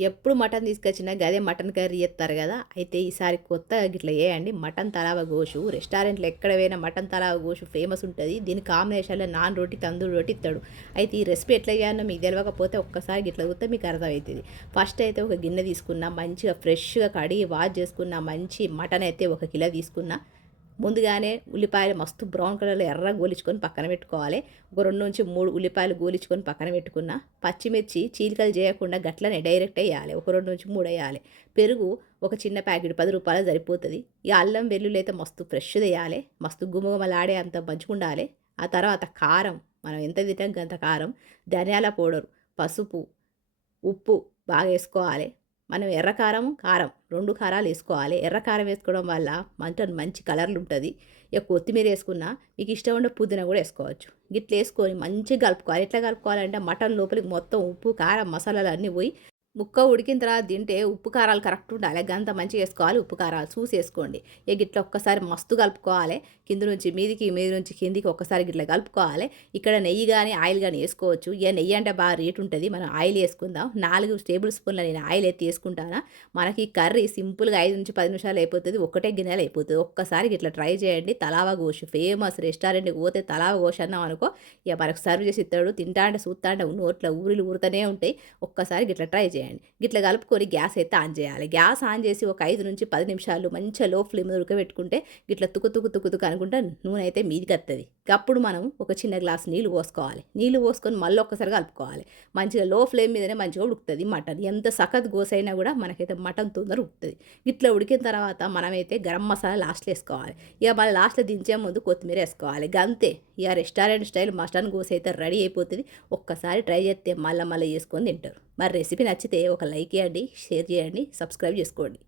ఎప్పుడు మటన్ తీసుకొచ్చినా గదే మటన్ కర్రీ చేస్తారు కదా! అయితే ఈసారి కొత్తగా గిట్ల చేయండి. మటన్ తలావ గోషు రెస్టారెంట్‌లో ఎక్కడ పోయినా మటన్ తలావ గోషు ఫేమస్ ఉంటది. దీని కాంబినేషన్‌లో నాన్ రోటి, తందూరి రోటి ఇత్తడు. అయితే ఈ రెసిపీ ఎట్లా చేయాలనో మీకు తెలవకపోతే ఒక్కసారి గిట్ల చూస్తే మీకు అర్థమైతది. ఫస్ట్ అయితే ఒక గిన్నె తీసుకున్న, మంచిగా ఫ్రెష్‌గా కడిగి వాష్ చేసుకున్న మంచి మటన్ అయితే 1 కిలో తీసుకున్న. ముందుగానే ఉల్లిపాయలు మస్తు బ్రౌన్ కలర్‌లో ఎర్రగా గోలించుకొని పక్కన పెట్టుకోవాలి. ఒక 2-3 ఉల్లిపాయలు గోలించుకొని పక్కన పెట్టుకున్న. పచ్చిమిర్చి చీలికలు చేయకుండా గట్లనే డైరెక్ట్ ఎయ్యాలి. ఒక 2-3 ఎయ్యాలి. పెరుగు ఒక చిన్న ప్యాకెట్ రూ. 10 సరిపోతది. ఈ అల్లం వెల్లుల్లి అయితే మస్తు ఫ్రెష్‌దెయ్యాలే. మస్తు గుమగుమలాడే అంత మంచిగుండాలే. ఆ తర్వాత కారం మనం ఎంత తింటాం గంత కారం, ధనియాల పౌడర్, పసుపు, ఉప్పు బాగా ఏసుకోవాలి. మనం ఎర్ర కారం, కారం 2 కారాలేసుకోవాలి. ఎర్ర కారం వేసుకోవడం వల్ల మటన్ మంచి కలర్‌లుంటది. ఇక కొత్తిమీర ఏసుకున్నా, మీకు ఇష్టం ఉంటే పుదీనా గూడా ఏసుకోవచ్చు. గిట్లేసుకొని మంచిగా కలుపుకోవాలి. ఎట్లా కలుపుకోవాలంటే మటన్ లోపలికి మొత్తం ఉప్పు, కారం, మసాలాలన్నీ పోయి ముక్క ఉడికిన తర్వాత తింటే ఉప్పు కారాలు కరెక్ట్ ఉండాలి. గంత మంచిగా ఏసుకోవాలి ఉప్పు కారాలు చూసేసుకోండి. ఇక గిట్ల ఒక్కసారి మస్తు కలుపుకోవాలి. కింద నుంచి మీదికి, మీది నుంచి కిందికి ఒక్కసారి గిట్ల కలుపుకోవాలి. ఇక్కడ నెయ్యి గాని, ఆయిల్ గాని ఏసుకోవచ్చు. ఇక నెయ్యి అంటే బాగా రేట్ ఉంటది. మనం ఆయిల్ ఏసుకుందాం. 4 టేబుల్ స్పూన్ల నేను ఆయిల్ అయితే ఏసుకుంటానా. మనకి కర్రీ సింపుల్‌గా 5-10 నిమిషాలు అయిపోతది. ఒకటే గిన్నెలో అయిపోతది. ఒక్కసారి గిట్ల ట్రై చేయండి. తలావ గోష్ ఫేమస్ రెస్టారెంట్‌కి పోతే తలావ గోష్ అన్నాం అనుకో, ఇక మనకు సర్వ్ చేసి ఇత్తడు. తింటాంటే చూత్తాంటే నోట్లో ఊరిలు ఊరుతూనే ఉంటాయి. ఒక్కసారి గిట్ల ట్రై చేయండి. గిట్ల కలుపుకొని గ్యాస్ అయితే ఆన్ చేయాలి. గ్యాస్ ఆన్ చేసి ఒక 5-10 నిమిషాలు మంచిగా లో ఫ్లేమ్ మీద ఉడకబెట్టుకుంటే గిట్ల తుకు తుకు తుకు తుకు అనుకుంటా నూనె అయితే మీదికత్తది. అప్పుడు మనం ఒక చిన్న గ్లాస్ నీళ్లు పోసుకోవాలి. నీళ్లు పోసుకొని మళ్ళీ ఒక్కసారి కలుపుకోవాలి. మంచిగా లో ఫ్లేమ్ మీదనే మంచిగా ఉడుకుతది మటన్. ఎంత సఖత్ గోసైనా కూడా మనకైతే మటన్ తొందరగా ఉడుకుతది. ఇట్లా ఉడికిన తర్వాత మనమైతే గరం మసాలా లాస్ట్‌లో ఏసుకోవాలి. ఇక మళ్ళీ లాస్ట్‌లో దించే ముందు కొత్తిమీర ఏసుకోవాలి. గంతే. ఇక రెస్టారెంట్ స్టైల్ మటన్ గోస అయితే రెడీ అయిపోతది. ఒక్కసారి ట్రై చేస్తే మళ్ళా మళ్ళా చేసుకొని తింటారు. మరి రెసిపీ నచ్చితే ఒక లైక్ ఇయ్యండి, షేర్ చేయండి, సబ్స్క్రైబ్ చేసుకోండి.